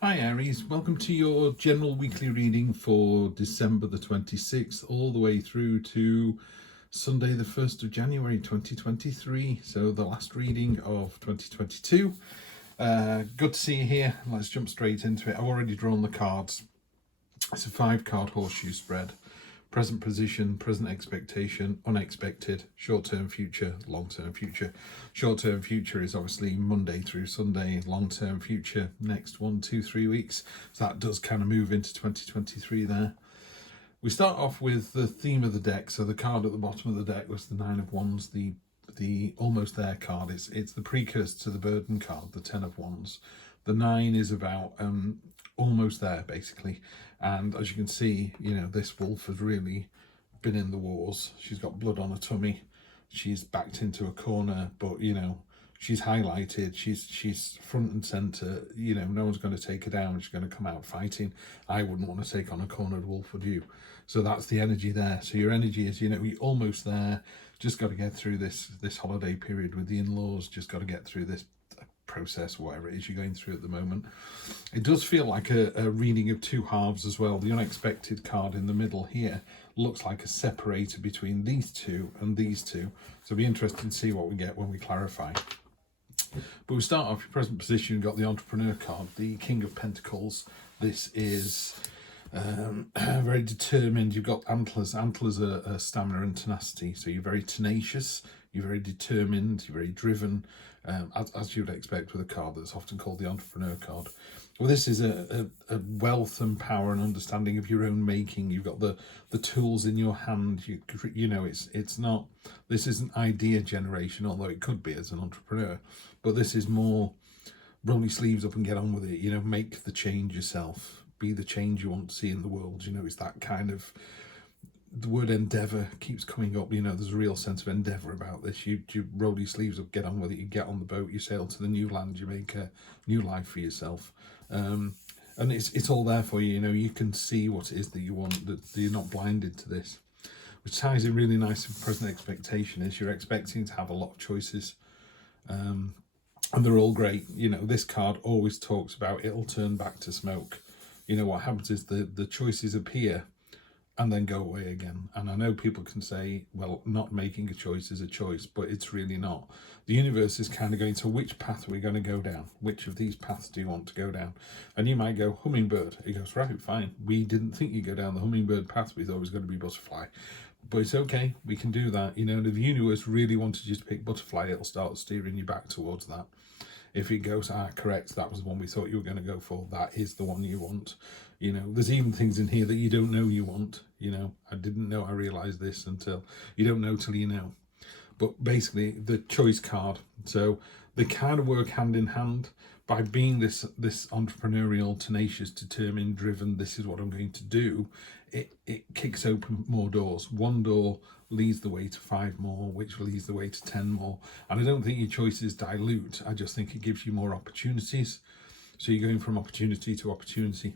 Hi Aries, welcome to your general weekly reading for December the 26th all the way through to Sunday the 1st of January 2023, so the last reading of 2022. Good to see you here. Let's jump straight into it. I've already drawn the cards. It's a 5-card horseshoe spread. Present position, present expectation, unexpected, short-term future, long-term future. Short-term future is obviously Monday through Sunday, long-term future, next 1, 2, 3 weeks. So that does kind of move into 2023 there. We start off with the theme of the deck. So the card at the bottom of the deck was the Nine of Wands, the almost there card. It's the precursor to the burden card, the Ten of Wands. The 9 is about almost there, basically. And as you can see, this wolf has really been in the wars. She's got blood on her tummy. She's backed into a corner, but, she's highlighted. She's front and center. No one's going to take her down. She's going to come out fighting. I wouldn't want to take on a cornered wolf, would you? So that's the energy there. So your energy is, you're almost there. Just got to get through this holiday period with the in-laws. Just got to get through this process, whatever it is you're going through at the moment. It does feel like a reading of two halves as well. The unexpected card in the middle here looks like a separator between these two and these two. So it'll be interesting to see what we get when we clarify. But we start off your present position. You've got the entrepreneur card, the King of Pentacles. This is very determined. You've got antlers. Antlers are stamina and tenacity. So you're very tenacious, you're very determined, you're very driven, as you would expect with a card that's often called the entrepreneur card. Well, this is a wealth and power and understanding of your own making. You've got the tools in your hand. It's not, this isn't idea generation, although it could be as an entrepreneur, but this is more roll your sleeves up and get on with it. Make the change yourself. Be the change you want to see in the world. It's that kind of, the word endeavour keeps coming up. There's a real sense of endeavour about this. You roll your sleeves up, get on with it. You get on the boat, you sail to the new land, you make a new life for yourself, and it's all there for you. You can see what it is that you want, that you're not blinded to this, which ties in really nice with present expectation. Is you're expecting to have a lot of choices, and they're all great. This card always talks about it'll turn back to smoke. What happens is the choices appear and then go away again. And I know people can say, well, not making a choice is a choice, but it's really not. The universe is kind of going, so which path are we going to go down? Which of these paths do you want to go down? And you might go hummingbird. It goes, right, fine. We didn't think you'd go down the hummingbird path. We thought it was going to be butterfly. But it's okay. We can do that. And if the universe really wanted you to pick butterfly, it'll start steering you back towards that. If it goes, correct, that was the one we thought you were going to go for, that is the one you want. There's even things in here that you don't know you want. I didn't know I realised this until, you don't know till you know. But basically, the choice card. So they kind of work hand in hand. By being this entrepreneurial, tenacious, determined, driven, this is what I'm going to do, it kicks open more doors. One door leads the way to 5 more, which leads the way to 10 more. And I don't think your choices dilute. I just think it gives you more opportunities. So you're going from opportunity to opportunity.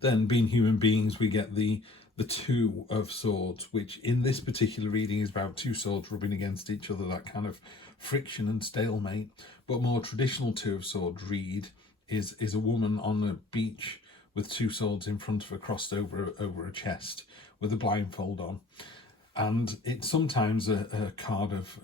Then, being human beings, we get the Two of Swords, which in this particular reading is about two swords rubbing against each other, that kind of friction and stalemate. But more traditional Two of Swords read is a woman on a beach with two swords in front of her crossed over a chest with a blindfold on. And it's sometimes a card of,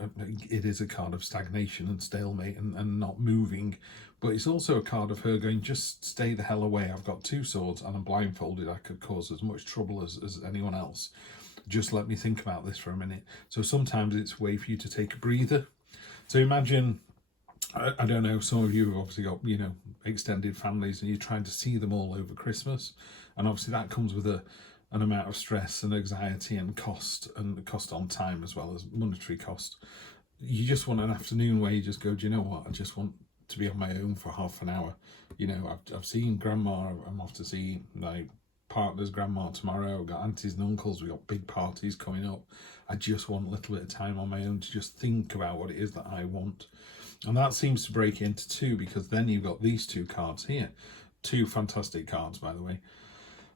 it is a card of stagnation and stalemate and not moving, but it's also a card of her going, just stay the hell away. I've got two swords and I'm blindfolded. I could cause as much trouble as anyone else. Just let me think about this for a minute. So sometimes it's a way for you to take a breather. So imagine, I don't know, some of you have obviously got, extended families and you're trying to see them all over Christmas. And obviously that comes with an amount of stress and anxiety and cost on time as well as monetary cost. You just want an afternoon where you just go, do you know what? I just want to be on my own for half an hour. I've seen grandma. I'm off to see my partner's grandma tomorrow. I've got aunties and uncles. We've got big parties coming up. I just want a little bit of time on my own to just think about what it is that I want. And that seems to break into two, because then you've got these two cards here. Two fantastic cards, by the way.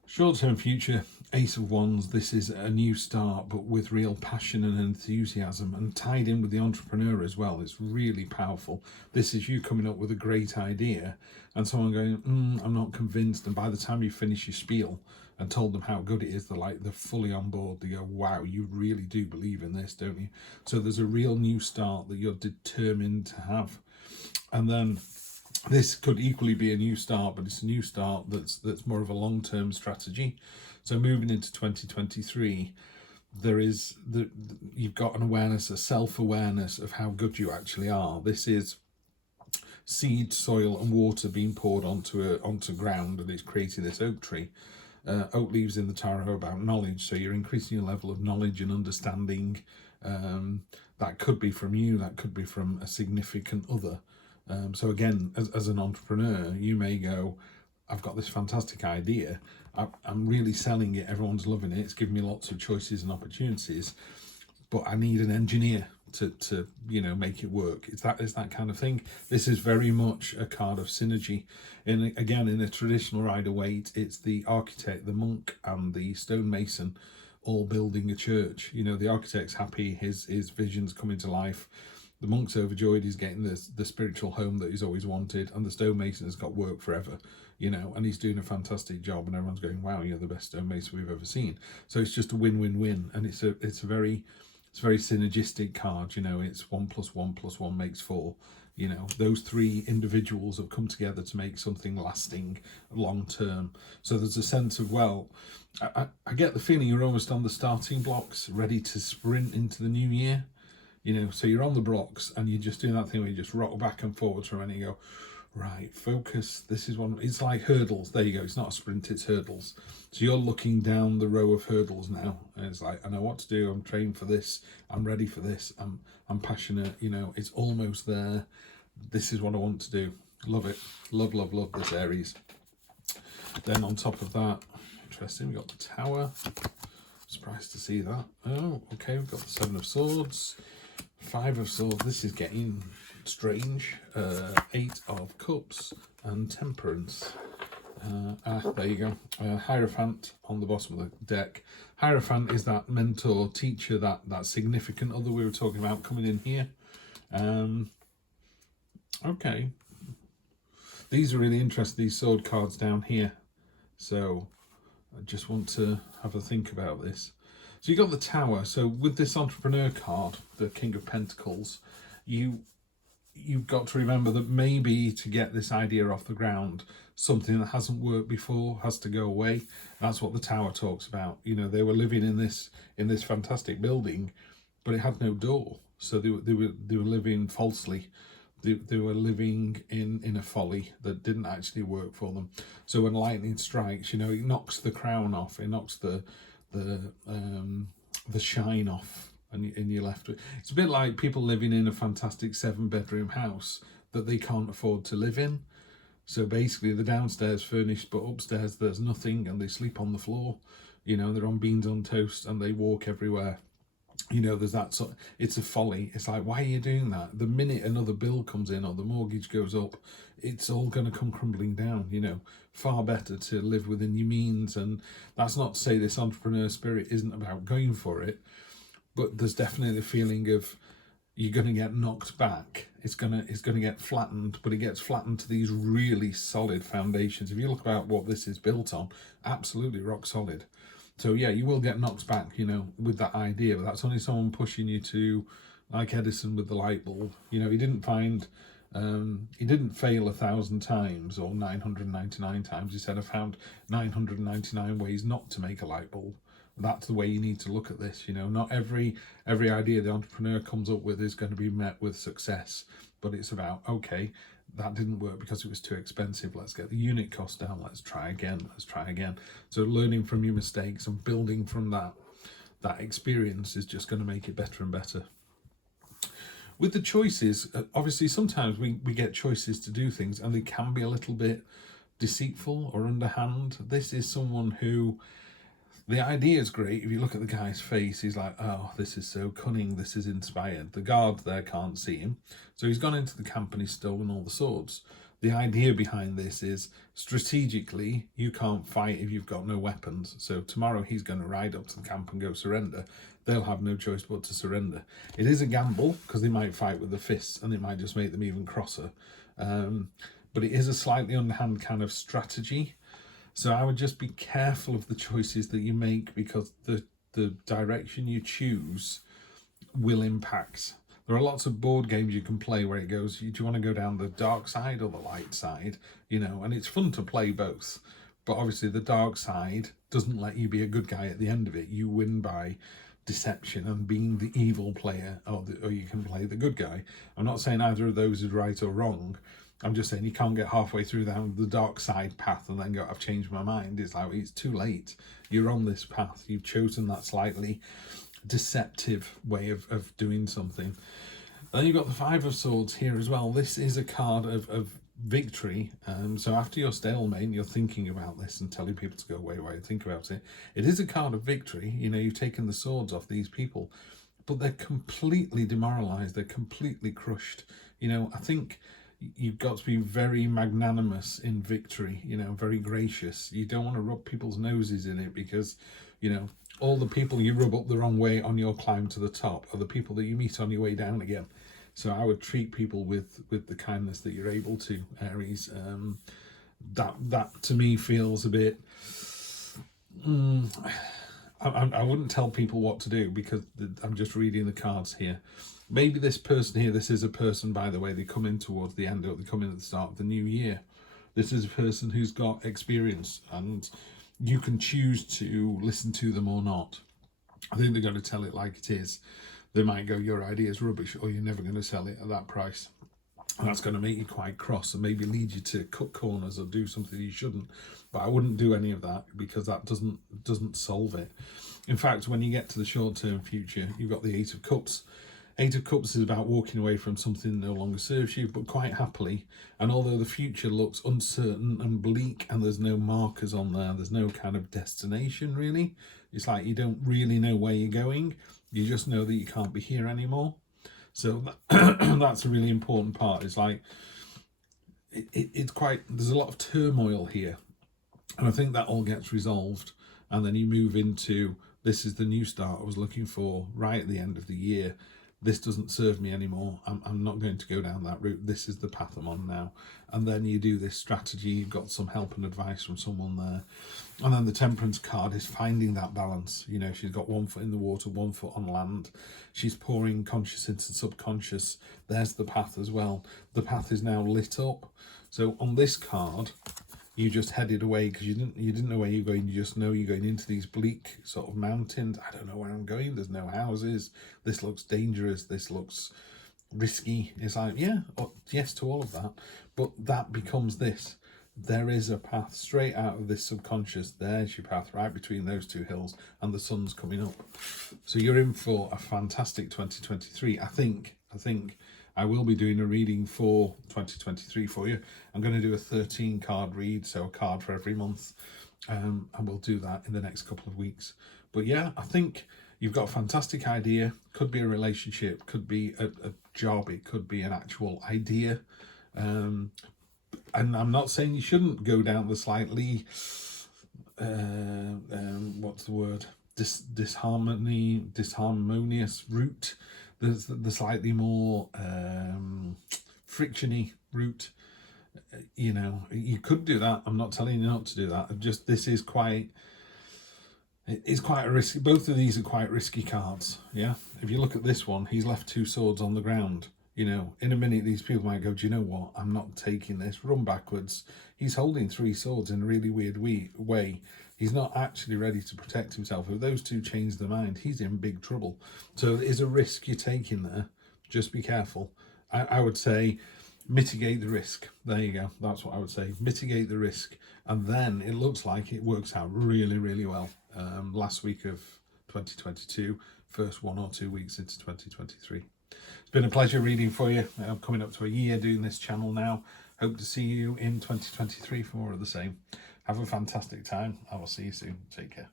Short-term future, Ace of Wands. This is a new start, but with real passion and enthusiasm, and tied in with the entrepreneur as well. It's really powerful. This is you coming up with a great idea and someone going, I'm not convinced. And by the time you finish your spiel and told them how good it is, they're fully on board. They go, wow, you really do believe in this, don't you? So there's a real new start that you're determined to have. And then this could equally be a new start, but it's a new start that's more of a long-term strategy. So moving into 2023, you've got an awareness, a self-awareness of how good you actually are. This is seed, soil, and water being poured onto ground, and it's creating this oak tree. Oak leaves in the tarot about knowledge, so you're increasing your level of knowledge and understanding. That could be from you, that could be from a significant other. So again, as an entrepreneur, you may go, I've got this fantastic idea, I'm really selling it, everyone's loving it, it's giving me lots of choices and opportunities, but I need an engineer to make it work. It's that kind of thing. This is very much a card of synergy. And again, in a traditional Rider-Waite, it's the architect, the monk, and the stonemason all building a church. The architect's happy, his vision's coming to life. The monk's overjoyed, he's getting the spiritual home that he's always wanted, and the stonemason has got work forever, and he's doing a fantastic job, and everyone's going, wow, you're the best stonemason we've ever seen. So it's just a win-win-win, and it's a very synergistic card. It's 1 + 1 + 1 makes 4. Those three individuals have come together to make something lasting, long term. So there's a sense of, well, I get the feeling you're almost on the starting blocks, ready to sprint into the new year. So you're on the blocks and you're just doing that thing where you just rock back and forwards from it, and you go, right, focus, this is one. It's like hurdles. There you go. It's not a sprint, it's hurdles. So you're looking down the row of hurdles now, and it's like, I know what to do, I'm trained for this, I'm ready for this, I'm passionate, it's almost there. This is what I want to do. Love it. Love this, Aries. Then on top of that, interesting, we've got the Tower. Surprised to see that. Oh, okay, we've got the 7 of Swords, 5 of Swords. This is getting strange. 8 of Cups and Temperance. There you go. Hierophant on the bottom of the deck. Hierophant is that mentor, teacher, that significant other we were talking about coming in here. Okay. These are really interesting, these sword cards down here. So I just want to have a think about this. So you got the Tower. So with this entrepreneur card, the King of Pentacles, you've got to remember that maybe to get this idea off the ground, something that hasn't worked before has to go away. That's what the Tower talks about. They were living in this fantastic building, but it had no door. So they were living falsely. They were living in a folly that didn't actually work for them. So when lightning strikes, it knocks the crown off, it knocks the shine off, and you're left with. It's a bit like people living in a fantastic 7-bedroom house that they can't afford to live in. So basically, the downstairs furnished, but upstairs there's nothing, and they sleep on the floor. They're on beans on toast, and they walk everywhere. There's that sort of, it's a folly. It's like, why are you doing that? The minute another bill comes in or the mortgage goes up, it's all going to come crumbling down. Far better to live within your means. And that's not to say this entrepreneur spirit isn't about going for it, but there's definitely a feeling of you're going to get knocked back. It's going to get flattened, but it gets flattened to these really solid foundations. If you look about what this is built on, absolutely rock solid. So yeah, you will get knocked back, with that idea, but that's only someone pushing you to, like Edison with the light bulb. He didn't fail 1,000 times or 999 times. He said, I found 999 ways not to make a light bulb. That's the way you need to look at this. Not every idea the entrepreneur comes up with is going to be met with success, but it's about, okay, that didn't work because it was too expensive. Let's get the unit cost down. Let's try again. So learning from your mistakes and building from that experience is just going to make it better and better. With the choices, obviously sometimes we get choices to do things and they can be a little bit deceitful or underhand. This is someone who, the idea is great. If you look at the guy's face, he's like, oh, this is so cunning, this is inspired. The guard there can't see him. So he's gone into the camp and he's stolen all the swords. The idea behind this is strategically, you can't fight if you've got no weapons. So tomorrow he's going to ride up to the camp and go surrender. They'll have no choice but to surrender. It is a gamble because they might fight with the fists and it might just make them even crosser. But it is a slightly underhand kind of strategy. So I would just be careful of the choices that you make, because the direction you choose will impact. There are lots of board games you can play where it goes, do you want to go down the dark side or the light side? You know, and it's fun to play both. But obviously the dark side doesn't let you be a good guy at the end of it. You win by deception and being the evil player, or you can play the good guy. I'm not saying either of those is right or wrong. I'm just saying you can't get halfway through down the dark side path and then go, I've changed my mind. It's like, it's too late. You're on this path. You've chosen that slightly deceptive way of doing something. Then you've got the Five of Swords here as well. This is a card of victory. So after your stalemate, you're thinking about this and telling people to go away while you think about it. It is a card of victory. You know, you've taken the swords off these people, but they're completely demoralized. They're completely crushed. You know, I think you've got to be very magnanimous in victory, you know, very gracious. You don't want to rub people's noses in it, because, you know, all the people you rub up the wrong way on your climb to the top are the people that you meet on your way down again. So I would treat people with the kindness that you're able to, Aries. That to me feels a bit... I wouldn't tell people what to do, because I'm just reading the cards here. Maybe this person here, this is a person, by the way, they come in towards the end, or they come in at the start of the new year. This is a person who's got experience, and you can choose to listen to them or not. I think they're going to tell it like it is. They might go, your idea is rubbish, or you're never going to sell it at that price. And that's going to make you quite cross and maybe lead you to cut corners or do something you shouldn't. But I wouldn't do any of that, because that doesn't solve it. In fact, when you get to the short-term future, you've got the Eight of Cups. Eight of Cups is about walking away from something that no longer serves you, but quite happily. And although the future looks uncertain and bleak and there's no markers on there, there's no kind of destination really. It's like you don't really know where you're going. You just know that you can't be here anymore. So that's a really important part. It's like, it's quite, there's a lot of turmoil here. And I think that all gets resolved. And then you move into, this is the new start I was looking for right at the end of the year. This doesn't serve me anymore. I'm not going to go down that route. This is the path I'm on now. And then you do this strategy. You've got some help and advice from someone there. And then the Temperance card is finding that balance. You know, she's got 1 foot in the water, 1 foot on land. She's pouring conscious into subconscious. There's the path as well. The path is now lit up. So on this card, you just headed away because you didn't know where you're going. You just know you're going into these bleak sort of mountains. I don't know where I'm going. There's no houses. This looks dangerous. This looks risky. It's like, yeah, yes to all of that. But that becomes this. There is a path straight out of this subconscious. There's your path right between those two hills, and the sun's coming up. So you're in for a fantastic 2023. I think I will be doing a reading for 2023 for you. I'm going to do a 13 card read, so a card for every month. And we'll do that in the next couple of weeks. But yeah, I think you've got a fantastic idea. Could be a relationship, could be a job, it could be an actual idea. And I'm not saying you shouldn't go down the slightly, what's the word? Disharmonious route. There's the slightly more frictiony route. You know, you could do that. I'm not telling you not to do that. Just this is quite, it's quite a risky. Both of these are quite risky cards. Yeah. If you look at this one, he's left 2 swords on the ground. You know, in a minute, these people might go, do you know what? I'm not taking this. Run backwards. He's holding 3 swords in a really weird way. He's not actually ready to protect himself. If those two change their mind, he's in big trouble. So there is a risk you're taking there. Just be careful. I would say mitigate the risk. There you go. That's what I would say. Mitigate the risk. And then it looks like it works out really, really well. Last week of 2022, first 1 or 2 weeks into 2023. It's been a pleasure reading for you. I'm coming up to a year doing this channel now. Hope to see you in 2023 for more of the same. Have a fantastic time. I will see you soon. Take care.